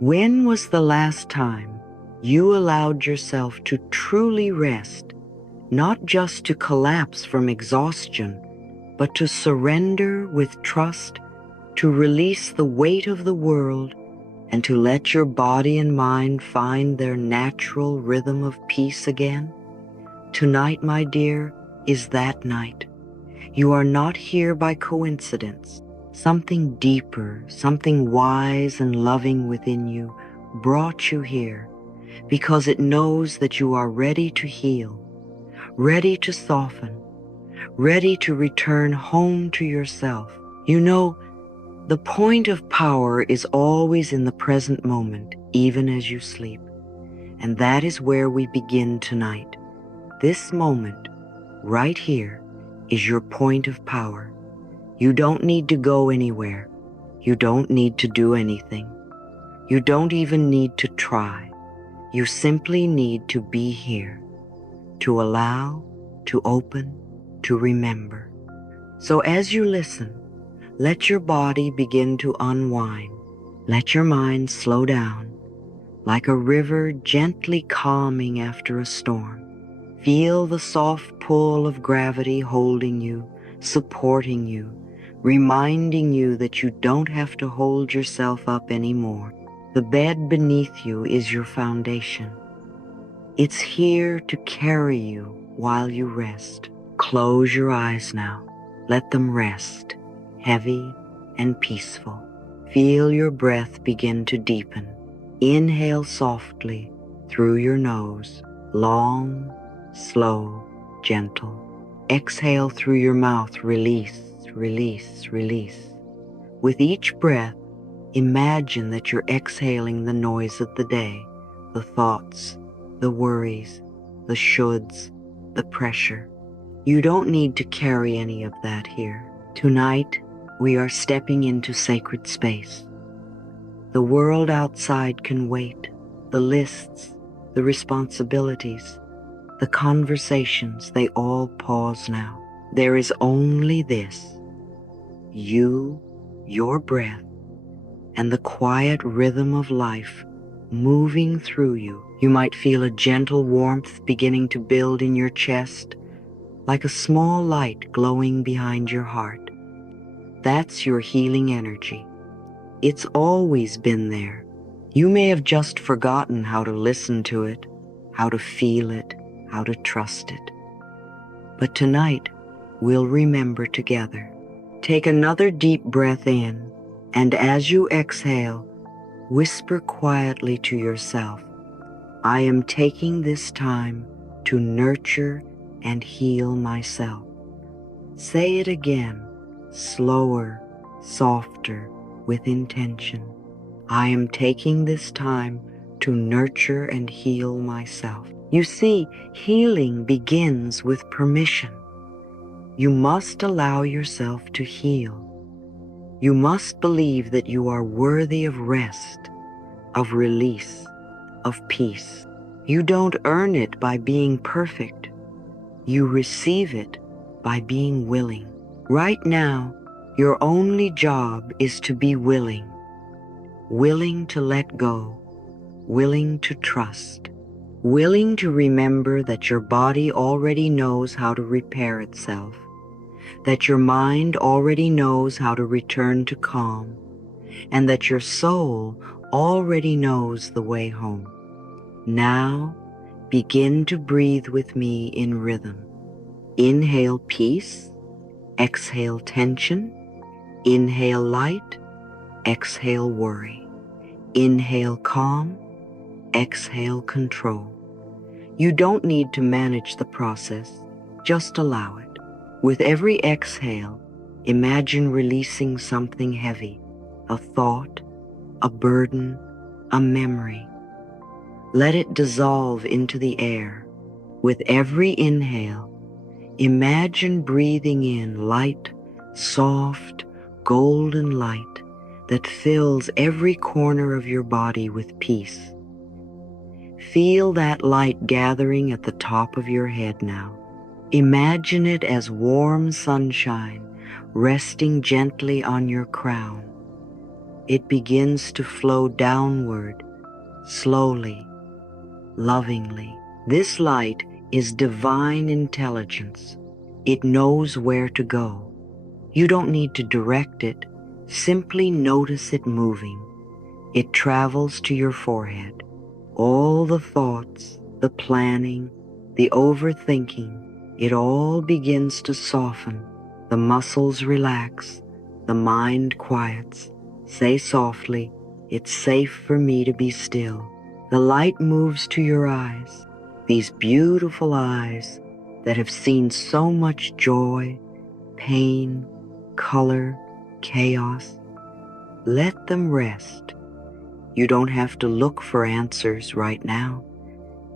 When was the last time you allowed yourself to truly rest, not just to collapse from exhaustion, but to surrender with trust, to release the weight of the world, and to let your body and mind find their natural rhythm of peace again? Tonight, my dear, is that night. You are not here by coincidence. Something deeper, something wise and loving within you brought you here because it knows that you are ready to heal, ready to soften, ready to return home to yourself. You know, the point of power is always in the present moment, even as you sleep. And that is where we begin tonight. This moment, right here, is your point of power. You don't need to go anywhere. You don't need to do anything. You don't even need to try. You simply need to be here, to allow, to open, to remember. So as you listen, let your body begin to unwind. Let your mind slow down, like a river gently calming after a storm. Feel the soft pull of gravity holding you, supporting you, reminding you that you don't have to hold yourself up anymore. The bed beneath you is your foundation. It's here to carry you while you rest. Close your eyes now. Let them rest, heavy and peaceful. Feel your breath begin to deepen. Inhale softly through your nose, long, slow, gentle. Exhale through your mouth, release, release, release. With each breath, imagine that you're exhaling the noise of the day, the thoughts, the worries, the shoulds, the pressure. You don't need to carry any of that here. Tonight, we are stepping into sacred space. The world outside can wait. The lists, the responsibilities, the conversations, they all pause now. There is only this, you, your breath, and the quiet rhythm of life moving through you. You might feel a gentle warmth beginning to build in your chest, like a small light glowing behind your heart. That's your healing energy. It's always been there. You may have just forgotten how to listen to it, how to feel it, how to trust it. But tonight, we'll remember together. Take another deep breath in, and as you exhale, whisper quietly to yourself, I am taking this time to nurture and heal myself. Say it again, slower, softer, with intention. I am taking this time to nurture and heal myself. You see, healing begins with permission. You must allow yourself to heal. You must believe that you are worthy of rest, of release, of peace. You don't earn it by being perfect. You receive it by being willing. Right now, your only job is to be willing. Willing to let go, willing to trust, willing to remember that your body already knows how to repair itself, that your mind already knows how to return to calm, and that your soul already knows the way home. Now, begin to breathe with me in rhythm. Inhale peace, exhale tension, inhale light, exhale worry. Inhale calm, exhale control. You don't need to manage the process, just allow it. With every exhale, imagine releasing something heavy, a thought, a burden, a memory. Let it dissolve into the air. With every inhale, imagine breathing in light, soft, golden light that fills every corner of your body with peace. Feel that light gathering at the top of your head now. Imagine it as warm sunshine resting gently on your crown. It begins to flow downward, slowly, lovingly. This light is divine intelligence. It knows where to go. You don't need to direct it. Simply notice it moving. It travels to your forehead. All the thoughts, the planning, the overthinking, it all begins to soften. The muscles relax. The mind quiets. Say softly, "It's safe for me to be still." The light moves to your eyes, these beautiful eyes that have seen so much joy, pain, color, chaos. Let them rest. You don't have to look for answers right now.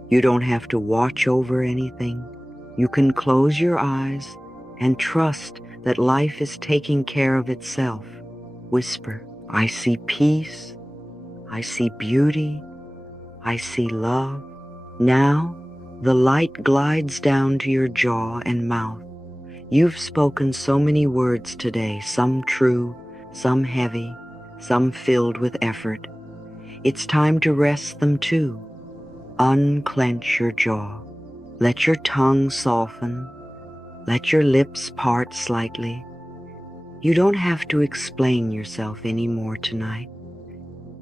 You don't have to watch over anything. You can close your eyes and trust that life is taking care of itself. Whisper, "I see peace. I see beauty. I see love." Now, the light glides down to your jaw and mouth. You've spoken so many words today, some true, some heavy, some filled with effort. It's time to rest them too. Unclench your jaw. Let your tongue soften. Let your lips part slightly. You don't have to explain yourself anymore tonight.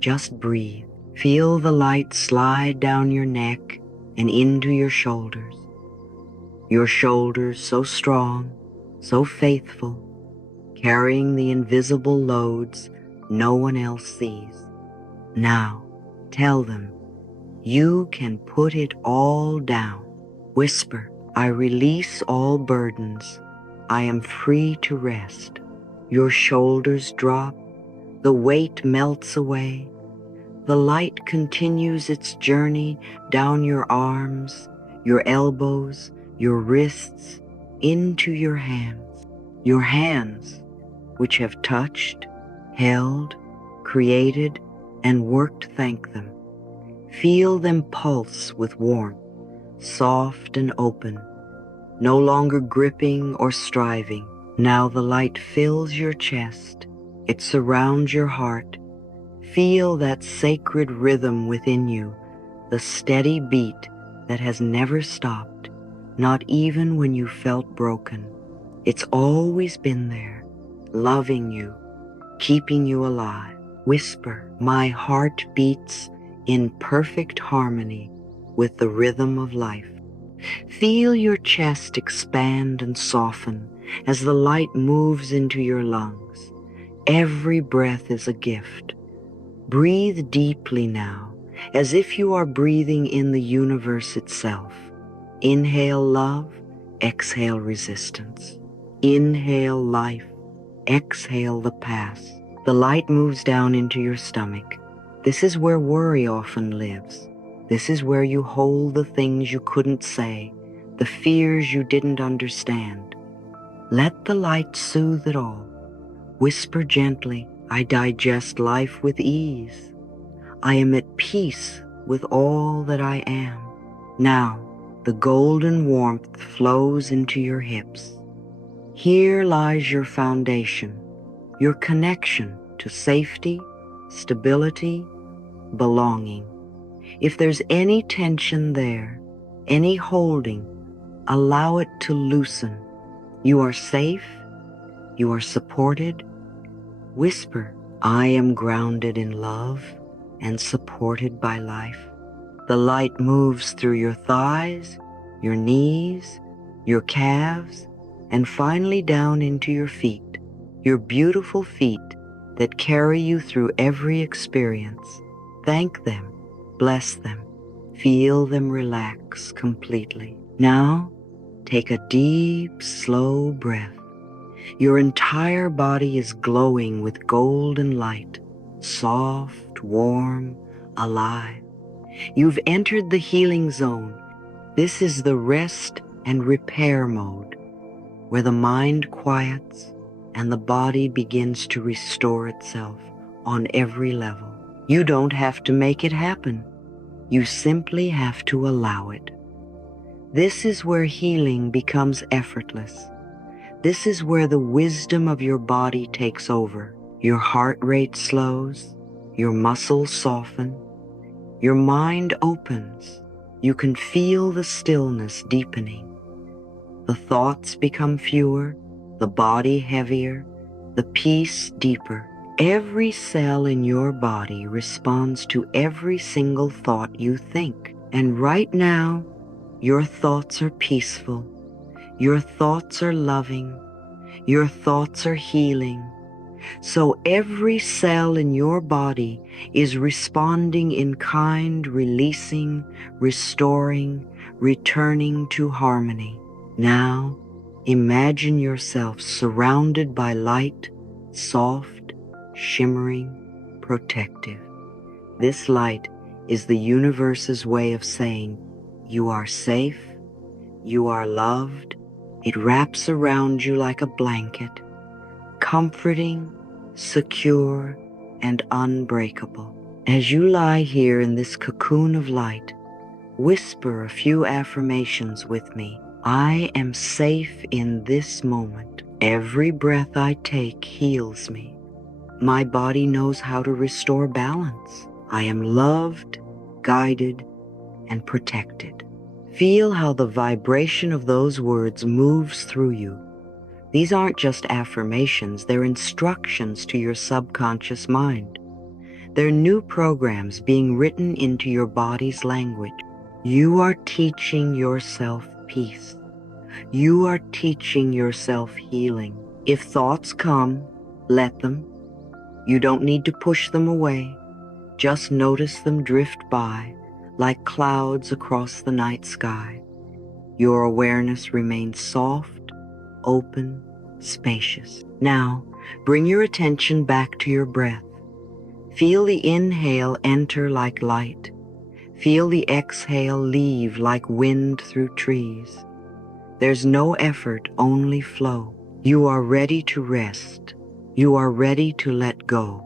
Just breathe. Feel the light slide down your neck and into your shoulders. Your shoulders so strong, so faithful, carrying the invisible loads no one else sees. Now, tell them, you can put it all down. Whisper, "I release all burdens. I am free to rest." Your shoulders drop, the weight melts away. The light continues its journey down your arms, your elbows, your wrists, into your hands. Your hands, which have touched, held, created, and worked, thank them. Feel them pulse with warmth, soft and open, no longer gripping or striving. Now the light fills your chest. It surrounds your heart. Feel that sacred rhythm within you, the steady beat that has never stopped, not even when you felt broken. It's always been there, loving you, keeping you alive. Whisper, "My heart beats in perfect harmony with the rhythm of life." Feel your chest expand and soften as the light moves into your lungs. Every breath is a gift. Breathe deeply now, as if you are breathing in the universe itself. Inhale love, exhale resistance. Inhale life, exhale the past. The light moves down into your stomach. This is where worry often lives. This is where you hold the things you couldn't say, the fears you didn't understand. Let the light soothe it all. Whisper gently, "I digest life with ease. I am at peace with all that I am." Now, the golden warmth flows into your hips. Here lies your foundation, your connection to safety, stability, belonging. If there's any tension there, any holding, allow it to loosen. You are safe. You are supported. Whisper, "I am grounded in love and supported by life." The light moves through your thighs, your knees, your calves, and finally down into your feet, your beautiful feet that carry you through every experience. Thank them, bless them, feel them relax completely. Now, take a deep, slow breath. Your entire body is glowing with golden light, soft, warm, alive. You've entered the healing zone. This is the rest and repair mode, where the mind quiets and the body begins to restore itself on every level. You don't have to make it happen. You simply have to allow it. This is where healing becomes effortless. This is where the wisdom of your body takes over. Your heart rate slows, your muscles soften, your mind opens. You can feel the stillness deepening. The thoughts become fewer, the body heavier, the peace deeper. Every cell in your body responds to every single thought you think. And right now, your thoughts are peaceful, your thoughts are loving, your thoughts are healing. So every cell in your body is responding in kind, releasing, restoring, returning to harmony. Now, imagine yourself surrounded by light, soft, shimmering, protective. This light is the universe's way of saying, you are safe, you are loved. It wraps around you like a blanket, comforting, secure, and unbreakable. As you lie here in this cocoon of light, whisper a few affirmations with me. I am safe in this moment. Every breath I take heals me. My body knows how to restore balance. I am loved, guided, and protected. Feel how the vibration of those words moves through you. These aren't just affirmations, they're instructions to your subconscious mind. They're new programs being written into your body's language. You are teaching yourself peace. You are teaching yourself healing. If thoughts come, let them. You don't need to push them away. Just notice them drift by like clouds across the night sky. Your awareness remains soft, open, spacious. Now, bring your attention back to your breath. Feel the inhale enter like light. Feel the exhale leave like wind through trees. There's no effort, only flow. You are ready to rest. You are ready to let go.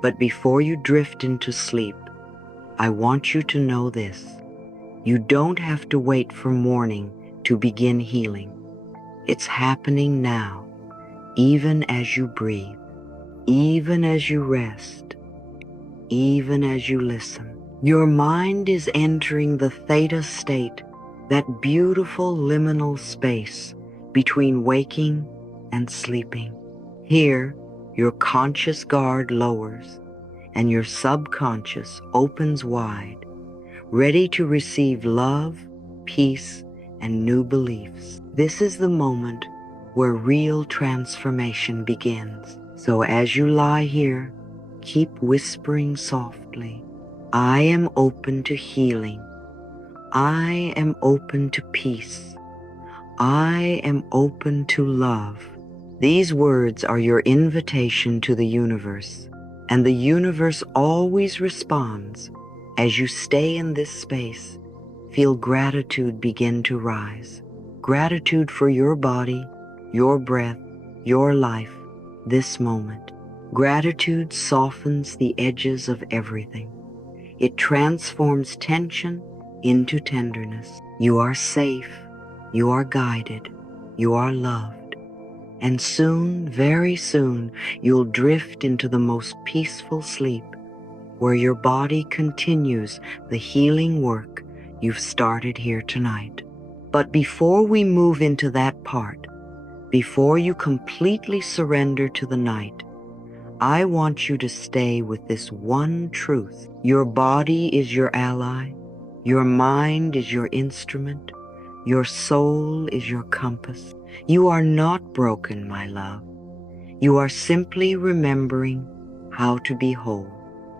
But before you drift into sleep, I want you to know this. You don't have to wait for morning to begin healing. It's happening now, even as you breathe, even as you rest, even as you listen. Your mind is entering the theta state, that beautiful liminal space between waking and sleeping. Here, your conscious guard lowers and your subconscious opens wide, ready to receive love, peace, and new beliefs. This is the moment where real transformation begins. So as you lie here, keep whispering softly, I am open to healing. I am open to peace. I am open to love. These words are your invitation to the universe, and the universe always responds. As you stay in this space, feel gratitude begin to rise. Gratitude for your body, your breath, your life, this moment. Gratitude softens the edges of everything. It transforms tension into tenderness. You are safe, you are guided, you are loved. And soon, very soon, you'll drift into the most peaceful sleep, where your body continues the healing work you've started here tonight. But before we move into that part, before you completely surrender to the night, I want you to stay with this one truth. Your body is your ally, your mind is your instrument, your soul is your compass. You are not broken, my love. You are simply remembering how to be whole.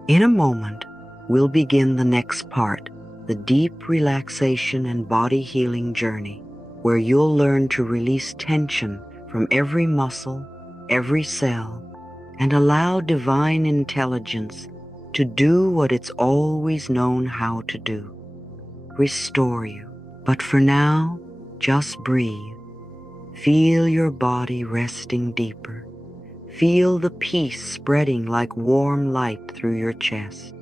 In a moment, we'll begin the next part, the deep relaxation and body healing journey, where you'll learn to release tension from every muscle, every cell, and allow divine intelligence to do what it's always known how to do, restore you. But for now, just breathe. Feel your body resting deeper. Feel the peace spreading like warm light through your chest.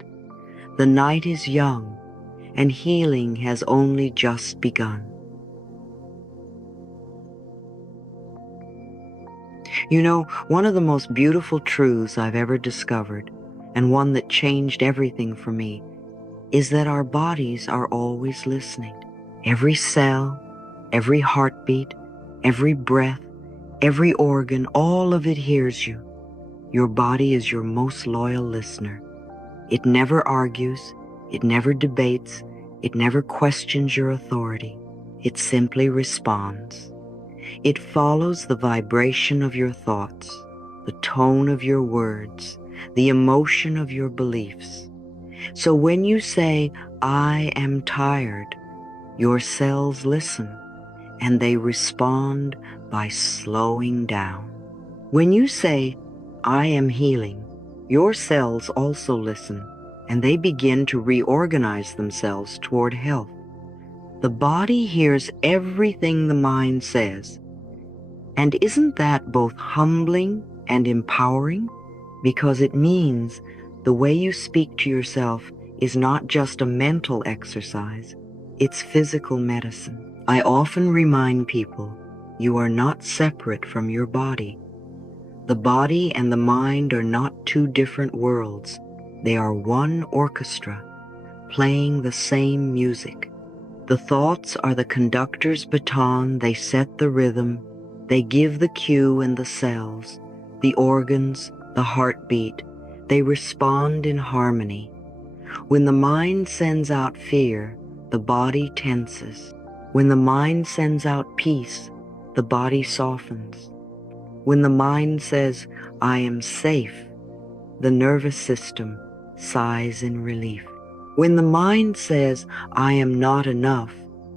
The night is young, and healing has only just begun. You know, one of the most beautiful truths I've ever discovered, and one that changed everything for me, is that our bodies are always listening. Every cell, every heartbeat, every breath, every organ, all of it hears you. Your body is your most loyal listener. It never argues, it never debates, it never questions your authority. It simply responds. It follows the vibration of your thoughts, the tone of your words, the emotion of your beliefs. So when you say, "I am tired," your cells listen, and they respond by slowing down. When you say, "I am healing," your cells also listen, and they begin to reorganize themselves toward health. The body hears everything the mind says. And isn't that both humbling and empowering? Because it means the way you speak to yourself is not just a mental exercise, it's physical medicine. I often remind people, you are not separate from your body. The body and the mind are not two different worlds. They are one orchestra, playing the same music. The thoughts are the conductor's baton. They set the rhythm. They give the cue and the cells, the organs, the heartbeat. They respond in harmony. When the mind sends out fear, the body tenses. When the mind sends out peace, the body softens. When the mind says, "I am safe," the nervous system sighs in relief. When the mind says, "I am not enough,"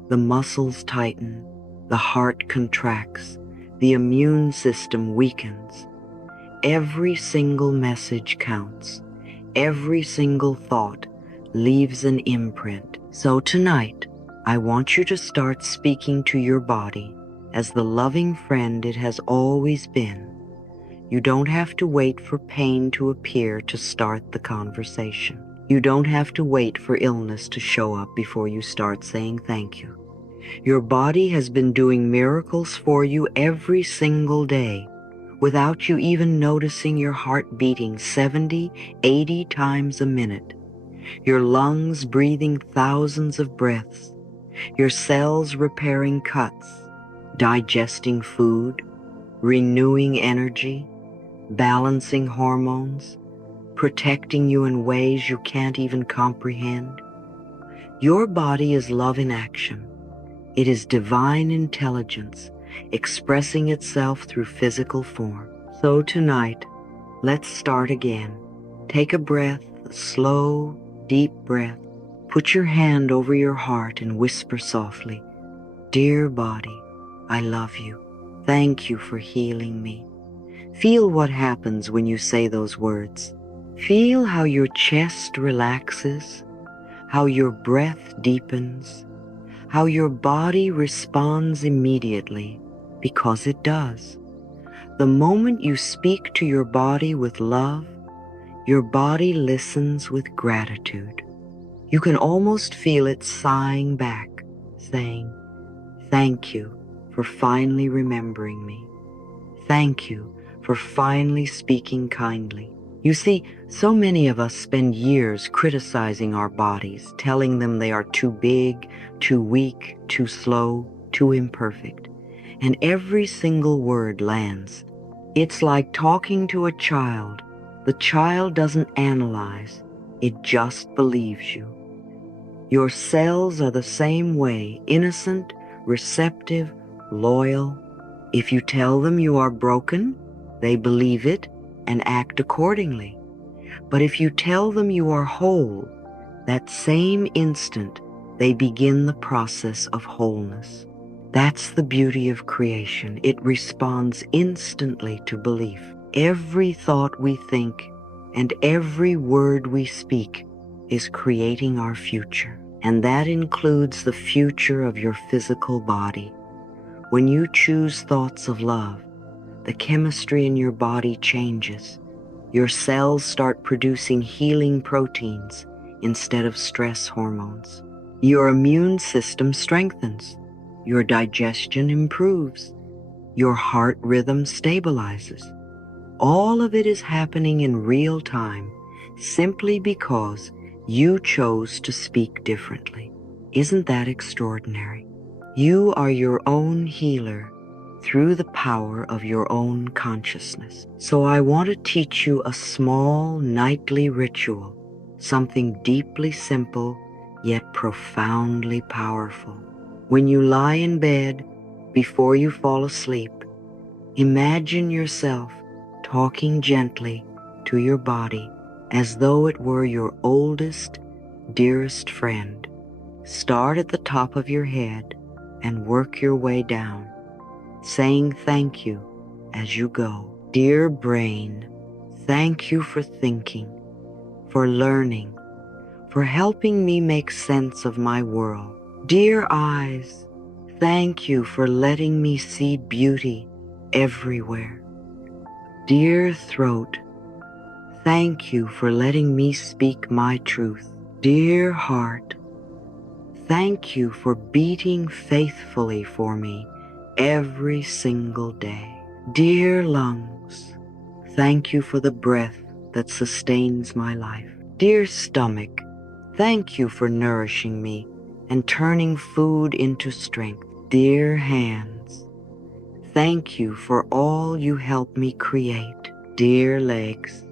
the muscles tighten, the heart contracts, the immune system weakens. Every single message counts. Every single thought leaves an imprint. So tonight, I want you to start speaking to your body as the loving friend it has always been. You don't have to wait for pain to appear to start the conversation. You don't have to wait for illness to show up before you start saying thank you. Your body has been doing miracles for you every single day without you even noticing your heart beating 70, 80 times a minute, your lungs breathing thousands of breaths, your cells repairing cuts, digesting food, renewing energy, balancing hormones, protecting you in ways you can't even comprehend. Your body is love in action. It is divine intelligence expressing itself through physical form. So tonight, let's start again. Take a breath, a slow, deep breath. Put your hand over your heart and whisper softly, "Dear body, I love you. Thank you for healing me." Feel what happens when you say those words. Feel how your chest relaxes, how your breath deepens, how your body responds immediately, because it does. The moment you speak to your body with love, your body listens with gratitude. You can almost feel it sighing back, saying, "Thank you for finally remembering me. Thank you for finally speaking kindly." You see, so many of us spend years criticizing our bodies, telling them they are too big, too weak, too slow, too imperfect. And every single word lands. It's like talking to a child. The child doesn't analyze, it just believes you. Your cells are the same way, innocent, receptive, loyal. If you tell them you are broken, they believe it and act accordingly. But if you tell them you are whole, that same instant they begin the process of wholeness. That's the beauty of creation. It responds instantly to belief. Every thought we think and every word we speak is creating our future. And that includes the future of your physical body. When you choose thoughts of love, the chemistry in your body changes. Your cells start producing healing proteins instead of stress hormones. Your immune system strengthens. Your digestion improves. Your heart rhythm stabilizes. All of it is happening in real time simply because you chose to speak differently. Isn't that extraordinary? You are your own healer through the power of your own consciousness. So I want to teach you a small nightly ritual, something deeply simple yet profoundly powerful. When you lie in bed, before you fall asleep, imagine yourself talking gently to your body as though it were your oldest, dearest friend. Start at the top of your head and work your way down, saying thank you as you go. Dear brain, thank you for thinking, for learning, for helping me make sense of my world. Dear eyes, thank you for letting me see beauty everywhere. Dear throat, thank you for letting me speak my truth. Dear heart, thank you for beating faithfully for me every single day. Dear lungs, thank you for the breath that sustains my life. Dear stomach, thank you for nourishing me and turning food into strength. Dear hands, thank you for all you help me create. Dear legs,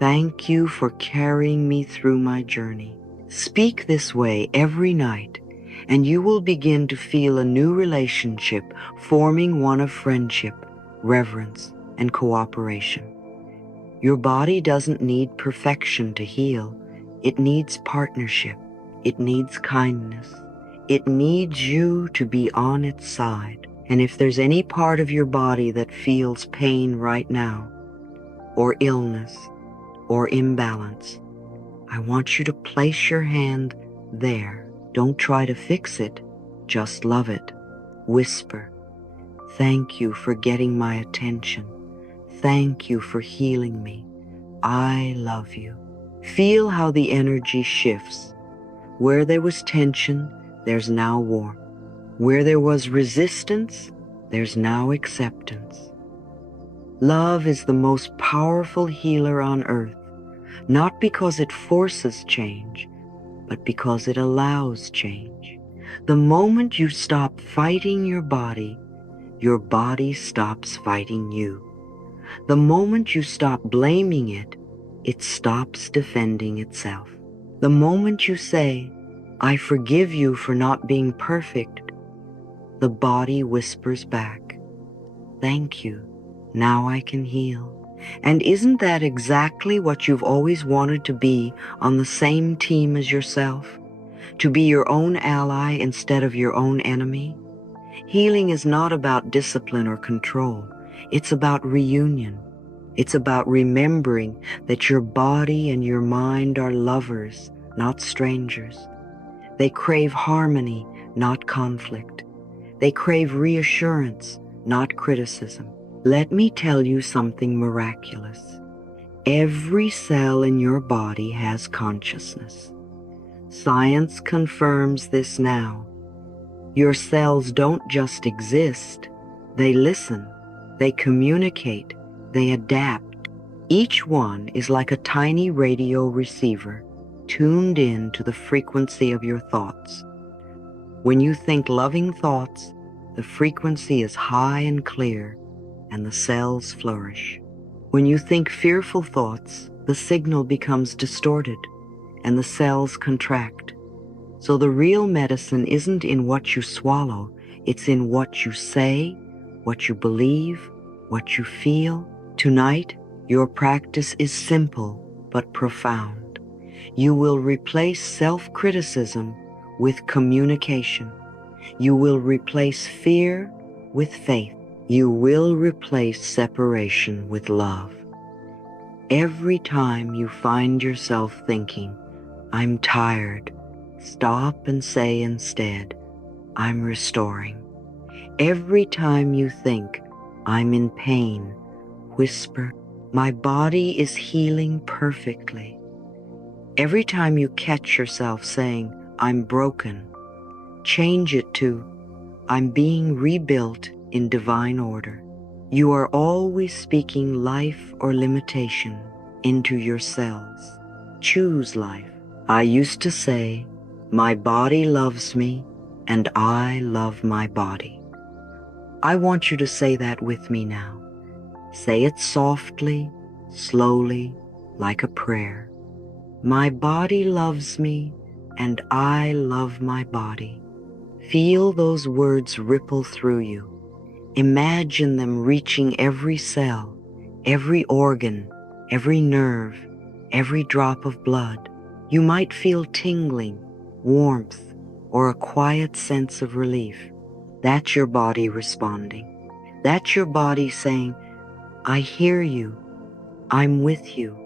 thank you for carrying me through my journey. Speak this way every night, and you will begin to feel a new relationship forming, one of friendship, reverence, and cooperation. Your body doesn't need perfection to heal. It needs partnership. It needs kindness. It needs you to be on its side. And if there's any part of your body that feels pain right now, or illness, or imbalance, I want you to place your hand there. Don't try to fix it, just love it. Whisper, thank you for getting my attention. Thank you for healing me. I love you. Feel how the energy shifts. Where there was tension, there's now warmth. Where there was resistance, there's now acceptance. Love is the most powerful healer on earth, not because it forces change, but because it allows change. The moment you stop fighting your body stops fighting you. The moment you stop blaming it, it stops defending itself. The moment you say, I forgive you for not being perfect, the body whispers back, thank you, now I can heal. And isn't that exactly what you've always wanted to be, on the same team as yourself? To be your own ally instead of your own enemy? Healing is not about discipline or control. It's about reunion. It's about remembering that your body and your mind are lovers, not strangers. They crave harmony, not conflict. They crave reassurance, not criticism. Let me tell you something miraculous. Every cell in your body has consciousness. Science confirms this now. Your cells don't just exist. They listen, they communicate, they adapt. Each one is like a tiny radio receiver tuned in to the frequency of your thoughts. When you think loving thoughts, the frequency is high and clear, and the cells flourish. When you think fearful thoughts, the signal becomes distorted, and the cells contract. So the real medicine isn't in what you swallow, it's in what you say, what you believe, what you feel. Tonight, your practice is simple but profound. You will replace self-criticism with communication. You will replace fear with faith. You will replace separation with love. Every time you find yourself thinking, I'm tired, stop and say instead, I'm restoring. Every time you think, I'm in pain, whisper, my body is healing perfectly. Every time you catch yourself saying, I'm broken, change it to, I'm being rebuilt in divine order. You are always speaking life or limitation into your cells. Choose life. I used to say, my body loves me and I love my body. I want you to say that with me now. Say it softly, slowly, like a prayer. My body loves me and I love my body. Feel those words ripple through you. Imagine them reaching every cell, every organ, every nerve, every drop of blood. You might feel tingling, warmth, or a quiet sense of relief. That's your body responding. That's your body saying, I hear you. I'm with you.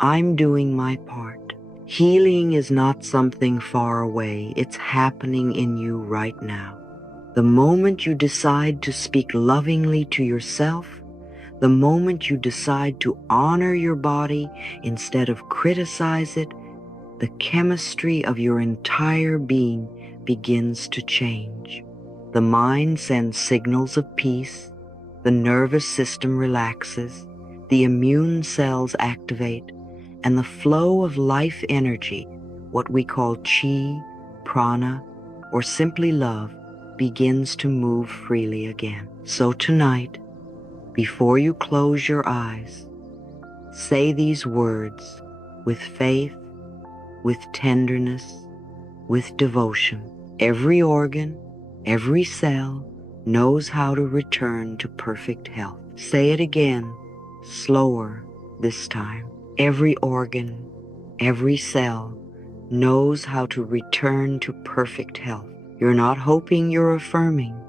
I'm doing my part. Healing is not something far away. It's happening in you right now. The moment you decide to speak lovingly to yourself, the moment you decide to honor your body instead of criticize it, the chemistry of your entire being begins to change. The mind sends signals of peace, the nervous system relaxes, the immune cells activate, and the flow of life energy, what we call chi, prana, or simply love, begins to move freely again. So tonight, before you close your eyes, say these words with faith, with tenderness, with devotion. Every organ, every cell knows how to return to perfect health. Say it again, slower this time. Every organ, every cell knows how to return to perfect health. You're not hoping, you're affirming.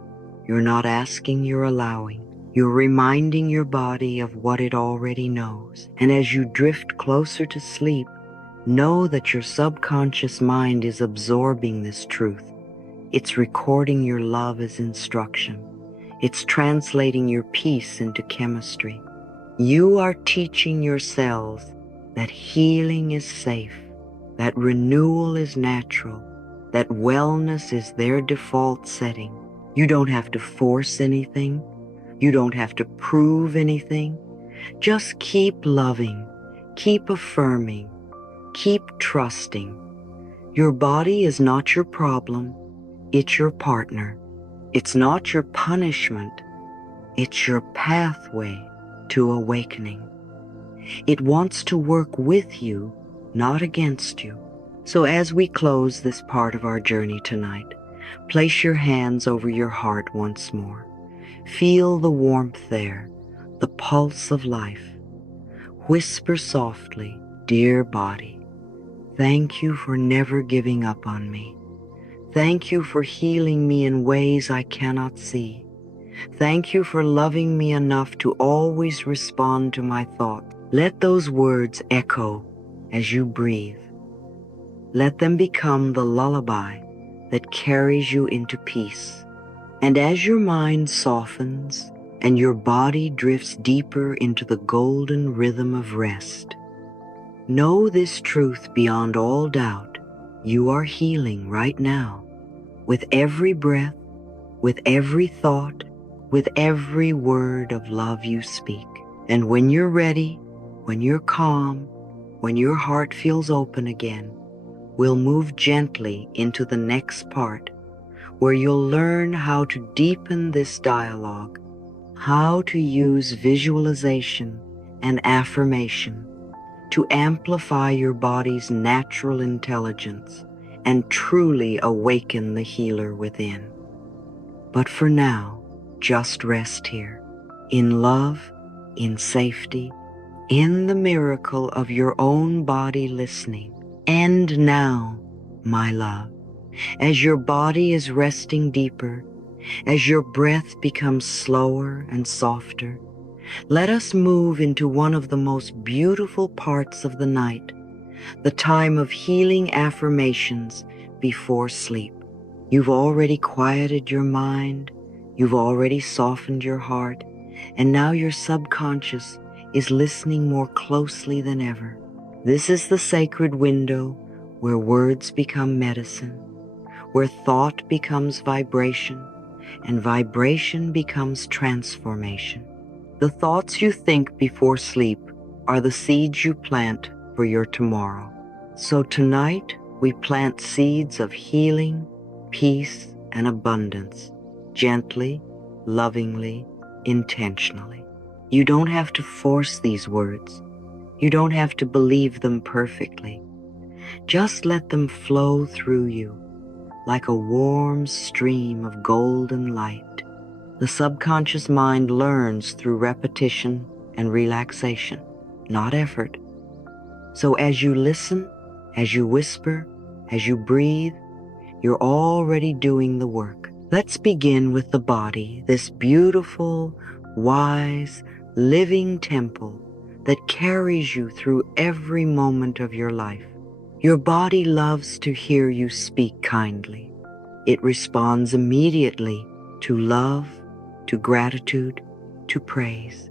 You're not asking, you're allowing. You're reminding your body of what it already knows. And as you drift closer to sleep, know that your subconscious mind is absorbing this truth. It's recording your love as instruction. It's translating your peace into chemistry. You are teaching your cells that healing is safe, that renewal is natural, that wellness is their default setting. You don't have to force anything. You don't have to prove anything. Just keep loving, keep affirming, keep trusting. Your body is not your problem. It's your partner. It's not your punishment. It's your pathway to awakening. It wants to work with you, not against you. So as we close this part of our journey tonight, place your hands over your heart once more. Feel the warmth there, the pulse of life. Whisper softly, dear body, thank you for never giving up on me. Thank you for healing me in ways I cannot see. Thank you for loving me enough to always respond to my thoughts. Let those words echo as you breathe. Let them become the lullaby that carries you into peace. And as your mind softens and your body drifts deeper into the golden rhythm of rest, know this truth beyond all doubt. You are healing right now, with every breath, with every thought, with every word of love you speak. And when you're ready, when you're calm, when your heart feels open again, we'll move gently into the next part, where you'll learn how to deepen this dialogue, how to use visualization and affirmation to amplify your body's natural intelligence and truly awaken the healer within. But for now, just rest here, in love, in safety, in the miracle of your own body listening. And now, my love, as your body is resting deeper, as your breath becomes slower and softer, let us move into one of the most beautiful parts of the night, the time of healing affirmations before sleep. You've already quieted your mind, you've already softened your heart, and now your subconscious is listening more closely than ever. This is the sacred window where words become medicine, where thought becomes vibration, and vibration becomes transformation. The thoughts you think before sleep are the seeds you plant for your tomorrow. So tonight, we plant seeds of healing, peace, and abundance, gently, lovingly, intentionally. You don't have to force these words. You don't have to believe them perfectly. Just let them flow through you like a warm stream of golden light. The subconscious mind learns through repetition and relaxation, not effort. So as you listen, as you whisper, as you breathe, you're already doing the work. Let's begin with the body, this beautiful, wise, living temple that carries you through every moment of your life. Your body loves to hear you speak kindly. It responds immediately to love, to gratitude, to praise.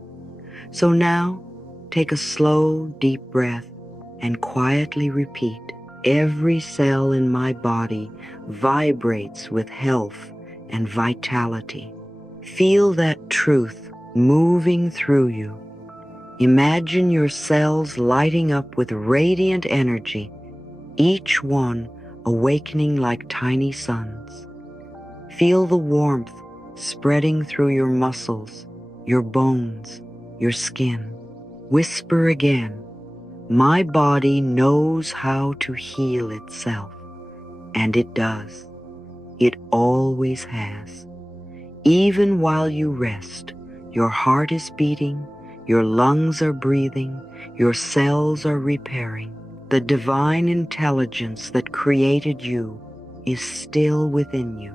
So now, take a slow, deep breath and quietly repeat, "Every cell in my body vibrates with health and vitality." Feel that truth moving through you. Imagine your cells lighting up with radiant energy, each one awakening like tiny suns. Feel the warmth spreading through your muscles, your bones, your skin. Whisper again, "My body knows how to heal itself." And it does. It always has. Even while you rest, your heart is beating, your lungs are breathing, your cells are repairing. The divine intelligence that created you is still within you.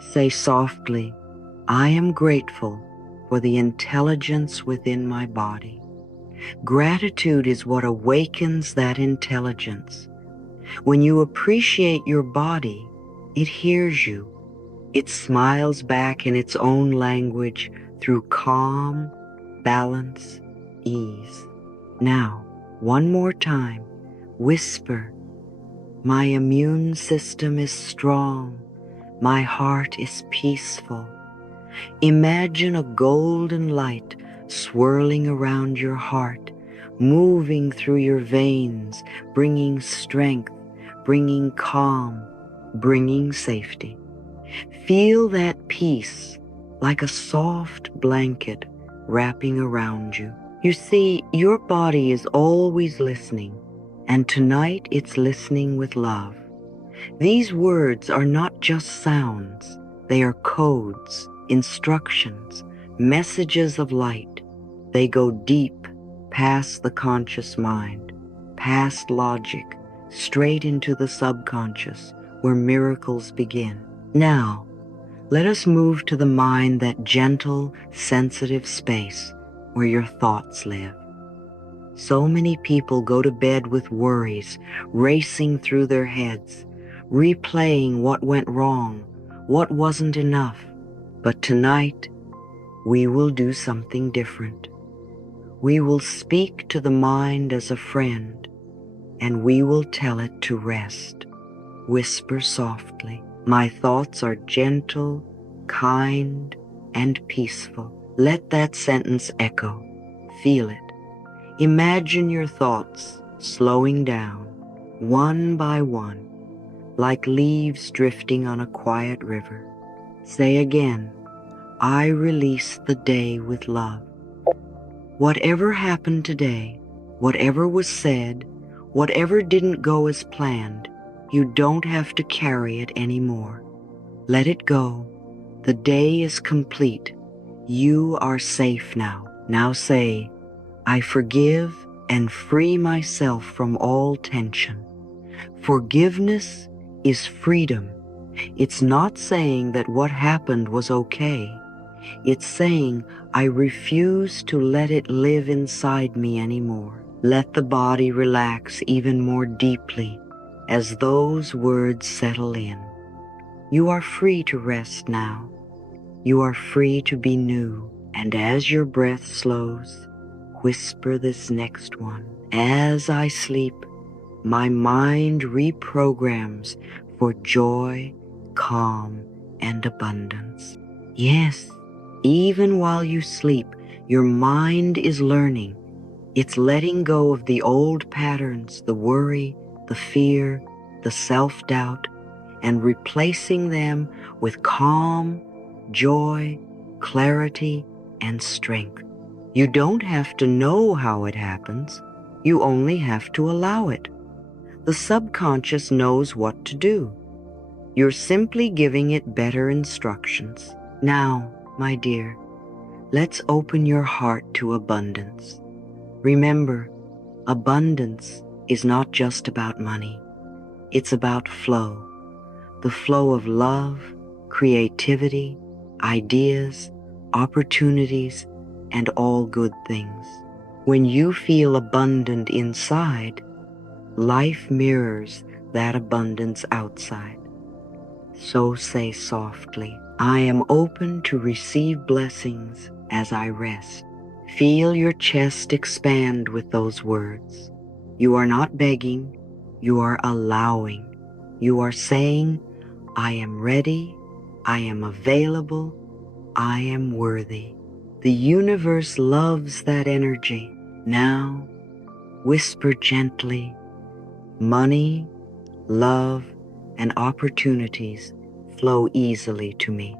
Say softly, "I am grateful for the intelligence within my body." Gratitude is what awakens that intelligence. When you appreciate your body, it hears you. It smiles back in its own language through calm, balance, ease. Now, one more time, whisper, "My immune system is strong. My heart is peaceful." Imagine a golden light swirling around your heart, moving through your veins, bringing strength, bringing calm, bringing safety. Feel that peace like a soft blanket wrapping around you. You see, your body is always listening, and tonight it's listening with love. These words are not just sounds, they are codes, instructions, messages of light. They go deep past the conscious mind, past logic, straight into the subconscious, where miracles begin. Now, let us move to the mind, that gentle, sensitive space where your thoughts live. So many people go to bed with worries racing through their heads, replaying what went wrong, what wasn't enough. But tonight, we will do something different. We will speak to the mind as a friend, and we will tell it to rest. Whisper softly, "My thoughts are gentle, kind, and peaceful." Let that sentence echo. Feel it. Imagine your thoughts slowing down, one by one, like leaves drifting on a quiet river. Say again, "I release the day with love." Whatever happened today, whatever was said, whatever didn't go as planned, you don't have to carry it anymore. Let it go. The day is complete. You are safe now. Now say, "I forgive and free myself from all tension." Forgiveness is freedom. It's not saying that what happened was okay. It's saying, "I refuse to let it live inside me anymore." Let the body relax even more deeply as those words settle in. You are free to rest now. You are free to be new. And as your breath slows, whisper this next one. "As I sleep, my mind reprograms for joy, calm, and abundance." Yes, even while you sleep, your mind is learning. It's letting go of the old patterns, the worry, the fear, the self-doubt, and replacing them with calm, joy, clarity, and strength. You don't have to know how it happens. You only have to allow it. The subconscious knows what to do. You're simply giving it better instructions. Now, my dear, let's open your heart to abundance. Remember, abundance is not just about money. It's about flow. The flow of love, creativity, ideas, opportunities, and all good things. When you feel abundant inside, life mirrors that abundance outside. So say softly, I am open to receive blessings as I rest. Feel your chest expand with those words. You are not begging, you are allowing. You are saying, I am ready, I am available, I am worthy. The universe loves that energy. Now, whisper gently, money, love, and opportunities flow easily to me.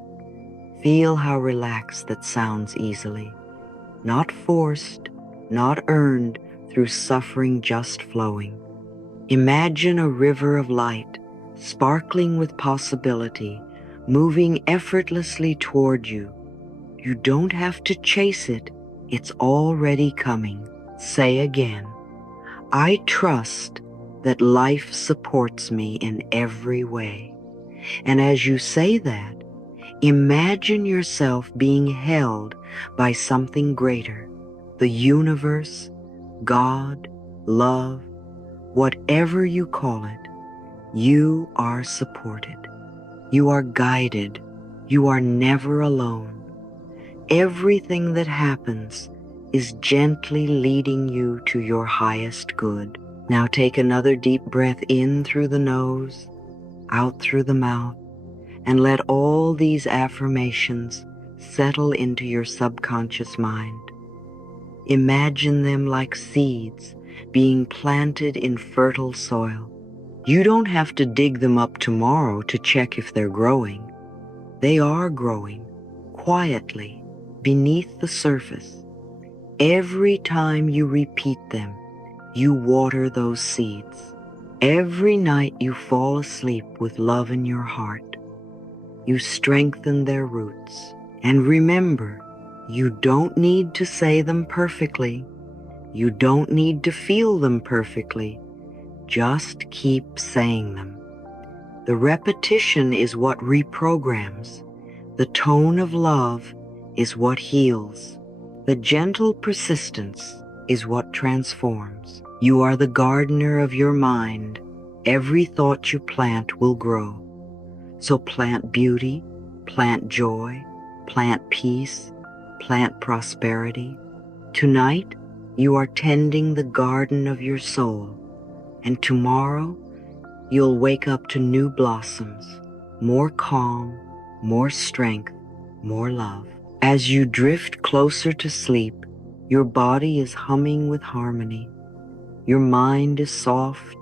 Feel how relaxed that sounds easily. Not forced, not earned through suffering, just flowing. Imagine a river of light, sparkling with possibility, moving effortlessly toward you. You don't have to chase it, it's already coming. Say again, I trust that life supports me in every way. And as you say that, imagine yourself being held by something greater, the universe, God, love, whatever you call it. You are supported. You are guided. You are never alone. Everything that happens is gently leading you to your highest good. Now take another deep breath in through the nose, out through the mouth, and let all these affirmations settle into your subconscious mind. Imagine them like seeds being planted in fertile soil. You don't have to dig them up tomorrow to check if they're growing. They are growing, quietly, beneath the surface. Every time you repeat them, you water those seeds. Every night you fall asleep with love in your heart. You strengthen their roots. And remember, you don't need to say them perfectly. You don't need to feel them perfectly. Just keep saying them. The repetition is what reprograms. The tone of love is what heals. The gentle persistence is what transforms. You are the gardener of your mind. Every thought you plant will grow. So plant beauty, plant joy, plant peace, plant prosperity. Tonight, you are tending the garden of your soul, and tomorrow, you'll wake up to new blossoms, more calm, more strength, more love. As you drift closer to sleep, your body is humming with harmony. Your mind is soft,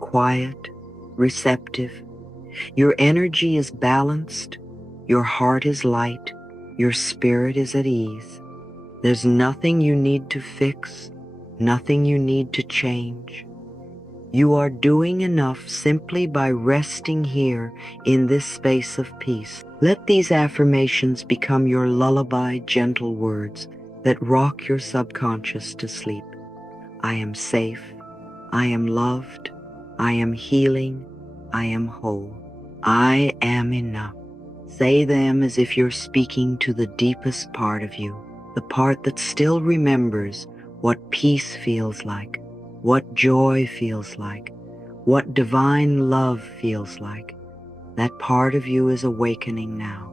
quiet, receptive. Your energy is balanced. Your heart is light. Your spirit is at ease. There's nothing you need to fix, nothing you need to change. You are doing enough simply by resting here in this space of peace. Let these affirmations become your lullaby, gentle words that rock your subconscious to sleep. I am safe. I am loved. I am healing. I am whole. I am enough. Say them as if you're speaking to the deepest part of you, the part that still remembers what peace feels like, what joy feels like, what divine love feels like. That part of you is awakening now.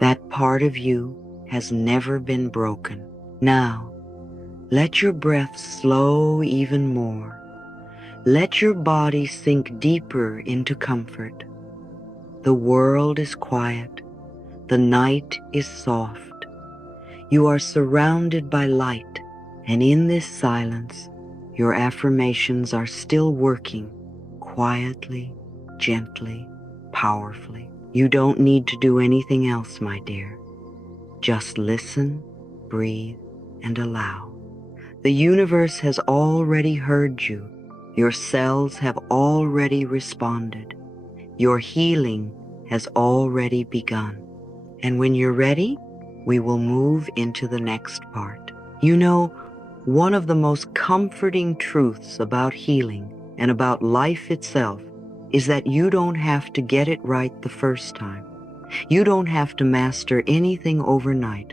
That part of you has never been broken. Now, let your breath slow even more. Let your body sink deeper into comfort. The world is quiet. The night is soft. You are surrounded by light, and in this silence, your affirmations are still working quietly, gently, powerfully. You don't need to do anything else, my dear. Just listen, breathe, and allow. The universe has already heard you. Your cells have already responded. Your healing has already begun. And when you're ready, we will move into the next part. You know, one of the most comforting truths about healing and about life itself is that you don't have to get it right the first time. You don't have to master anything overnight.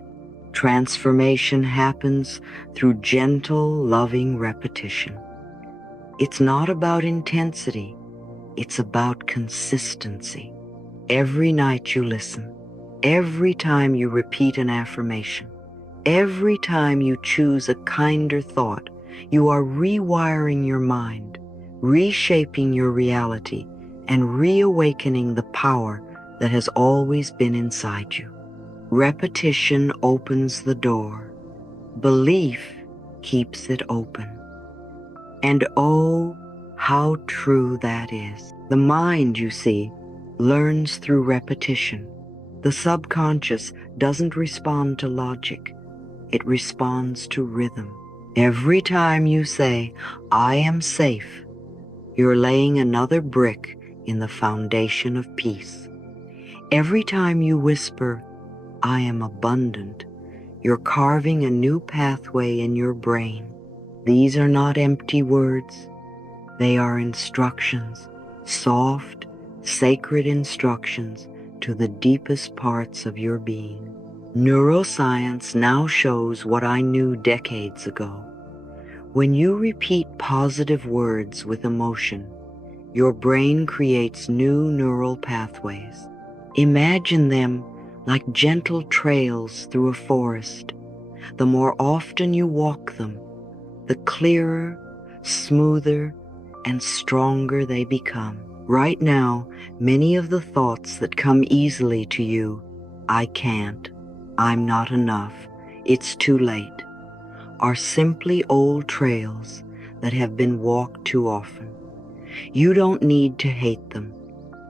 Transformation happens through gentle, loving repetition. It's not about intensity, it's about consistency. Every night you listen, every time you repeat an affirmation, every time you choose a kinder thought, you are rewiring your mind, reshaping your reality, and reawakening the power that has always been inside you. Repetition opens the door. Belief keeps it open. And oh, how true that is. The mind, you see, learns through repetition. The subconscious doesn't respond to logic. It responds to rhythm. Every time you say, "I am safe," you're laying another brick in the foundation of peace. Every time you whisper, "I am abundant," you're carving a new pathway in your brain. These are not empty words. They are instructions, soft, sacred instructions to the deepest parts of your being. Neuroscience now shows what I knew decades ago. When you repeat positive words with emotion, your brain creates new neural pathways. Imagine them like gentle trails through a forest. The more often you walk them, the clearer, smoother, and stronger they become. Right now, many of the thoughts that come easily to you, "I can't," "I'm not enough," "it's too late," are simply old trails that have been walked too often. You don't need to hate them.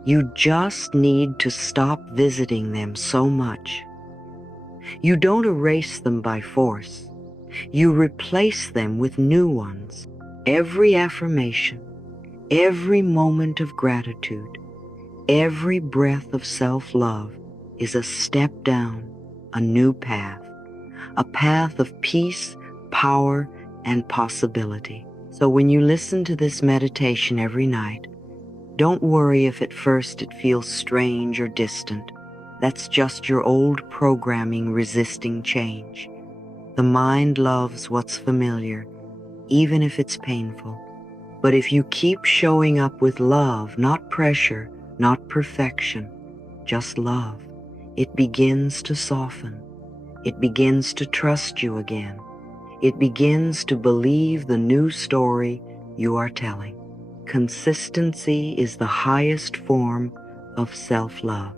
You just need to stop visiting them so much. You don't erase them by force. You replace them with new ones. Every affirmation, every moment of gratitude, every breath of self-love is a step down, a new path, a path of peace, power, and possibility. So when you listen to this meditation every night, don't worry if at first it feels strange or distant. That's just your old programming resisting change. The mind loves what's familiar, even if it's painful. But if you keep showing up with love, not pressure, not perfection, just love, it begins to soften. It begins to trust you again. It begins to believe the new story you are telling. Consistency is the highest form of self-love,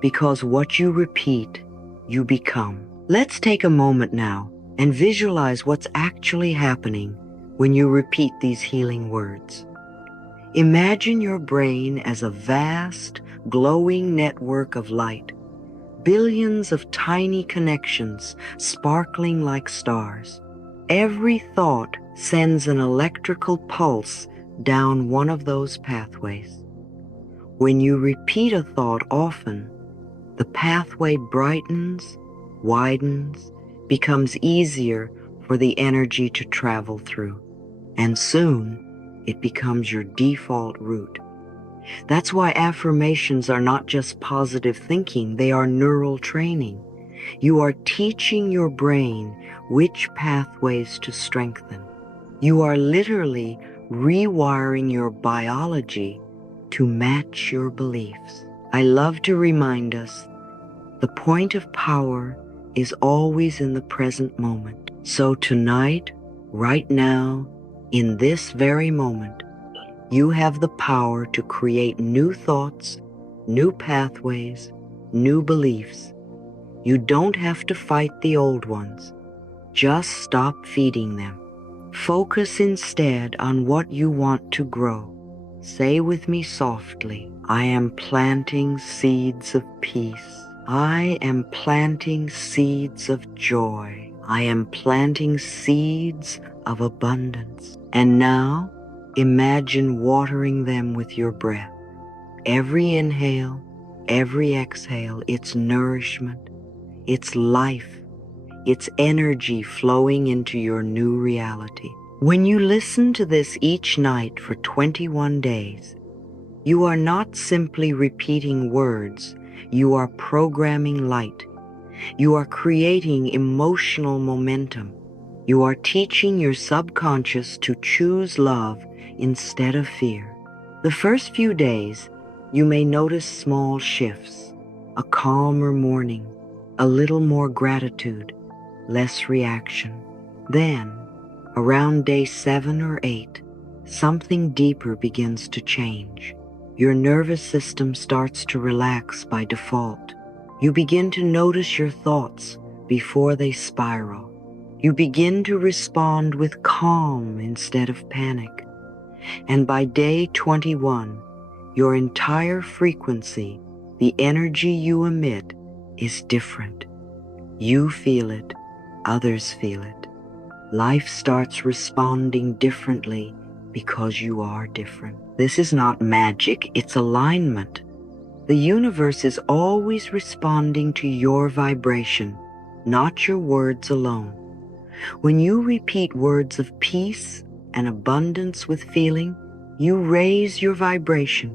because what you repeat, you become. Let's take a moment now and visualize what's actually happening when you repeat these healing words. Imagine your brain as a vast, glowing network of light, billions of tiny connections sparkling like stars. Every thought sends an electrical pulse down one of those pathways. When you repeat a thought often, the pathway brightens, widens, becomes easier for the energy to travel through, and soon it becomes your default route. That's why affirmations are not just positive thinking, they are neural training. You are teaching your brain which pathways to strengthen. You are literally rewiring your biology to match your beliefs. I love to remind us, the point of power is always in the present moment. So tonight, right now, in this very moment, you have the power to create new thoughts, new pathways, new beliefs. You don't have to fight the old ones. Just stop feeding them. Focus instead on what you want to grow. Say with me softly, I am planting seeds of peace. I am planting seeds of joy. I am planting seeds of abundance. And now, imagine watering them with your breath. Every inhale, every exhale, it's nourishment, it's life, it's energy flowing into your new reality. When you listen to this each night for 21 days, you are not simply repeating words, you are programming light. You are creating emotional momentum. You are teaching your subconscious to choose love instead of fear. The first few days, you may notice small shifts, a calmer morning, a little more gratitude, less reaction. Then, around day 7 or 8, something deeper begins to change. Your nervous system starts to relax by default. You begin to notice your thoughts before they spiral. You begin to respond with calm instead of panic. And by day 21, your entire frequency, the energy you emit, is different. You feel it, others feel it. Life starts responding differently because you are different. This is not magic, it's alignment. The universe is always responding to your vibration, not your words alone. When you repeat words of peace and abundance with feeling, you raise your vibration.